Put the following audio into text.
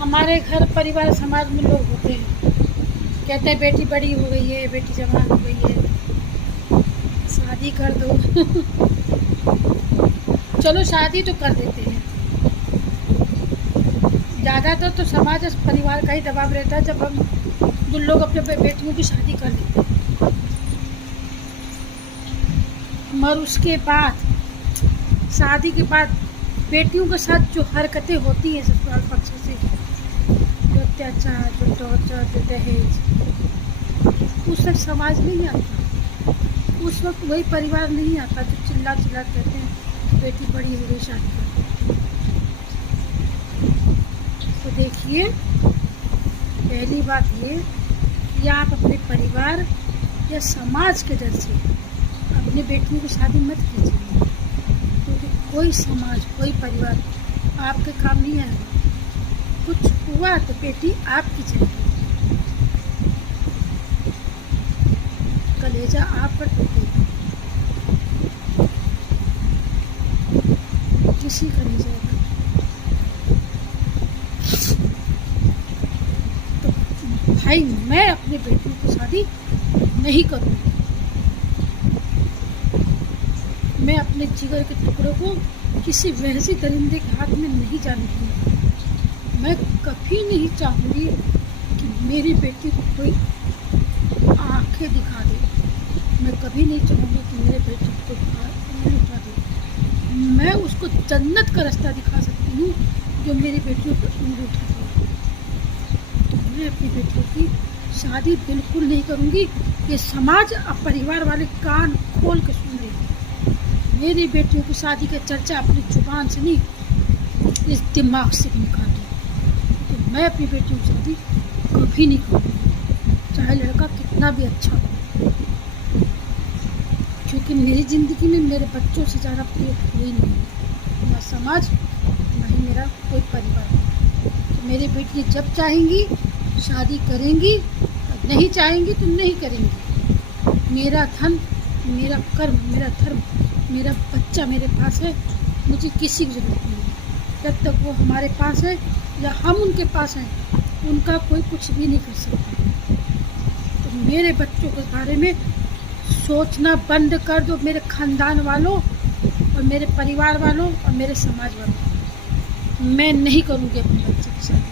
हमारे घर परिवार समाज में लोग होते हैं, कहते हैं बेटी बड़ी हो गई है, बेटी जवान हो गई है, शादी कर दो। चलो शादी तो कर देते हैं। ज़्यादातर तो समाज और परिवार का ही दबाव रहता है जब हम उन लोग अपने बेटियों की शादी कर देते हैं। मगर उसके बाद शादी के बाद बेटियों के साथ जो हरकतें होती हैं ससुराल पक्ष से, जो अत्याचार, जो टॉर्चर, जो दहेज, उस वक्त समाज नहीं आता। उस वक्त वही परिवार नहीं आता जो चिल्ला चिल्ला कहते हैं बेटी बड़ी हो गई, शादी कर। तो देखिए, पहली बात ये कि आप अपने परिवार या समाज के डर से अपनी बेटियों की शादी मत कीजिए, क्योंकि कोई समाज, कोई परिवार आपके काम नहीं आएगा। कुछ हुआ तो बेटी आपकी जाएगी, कलेजा आप पर टूटेगा, किसी का नहीं जाएगा। तो भाई, मैं अपने बेटियों की शादी नहीं करूँगी। मैं अपने जिगर के टुकड़ों को किसी वहशी दरिंदे के हाथ में नहीं जाने दूँगी। मैं कभी नहीं चाहूँगी कि मेरी बेटी को कोई आंखें दिखा दे। मैं कभी नहीं चाहूँगी कि मेरे बेटे को उंगली उठा दे। मैं उसको जन्नत का रास्ता दिखा सकती हूँ जो मेरी बेटियों पर उंगली उठा दे। तो मैं अपनी बेटियों की शादी बिल्कुल नहीं करूँगी। ये समाज और परिवार वाले कान खोल के सुन रहे हैं। मेरी बेटियों की शादी का चर्चा अपनी जुबान से नहीं, इस दिमाग से निकाल दो। तो मैं अपनी बेटियों की शादी कभी नहीं करूँगी, चाहे लड़का कितना भी अच्छा हो, क्योंकि मेरी ज़िंदगी में मेरे बच्चों से ज़्यादा प्रिय कोई नहीं, ना समाज, ना ही मेरा कोई परिवार। तो मेरी बेटियाँ जब चाहेंगी शादी करेंगी, और नहीं चाहेंगी तो नहीं करेंगी। मेरा धन, मेरा कर्म, मेरा धर्म, मेरा बच्चा मेरे पास है, मुझे किसी की ज़रूरत नहीं है। जब तक वो हमारे पास है या हम उनके पास हैं, उनका कोई कुछ भी नहीं कर सकता। तो मेरे बच्चों के बारे में सोचना बंद कर दो, मेरे ख़ानदान वालों और मेरे परिवार वालों और मेरे समाज वालों। मैं नहीं करूँगी अपने बच्चे की शादी।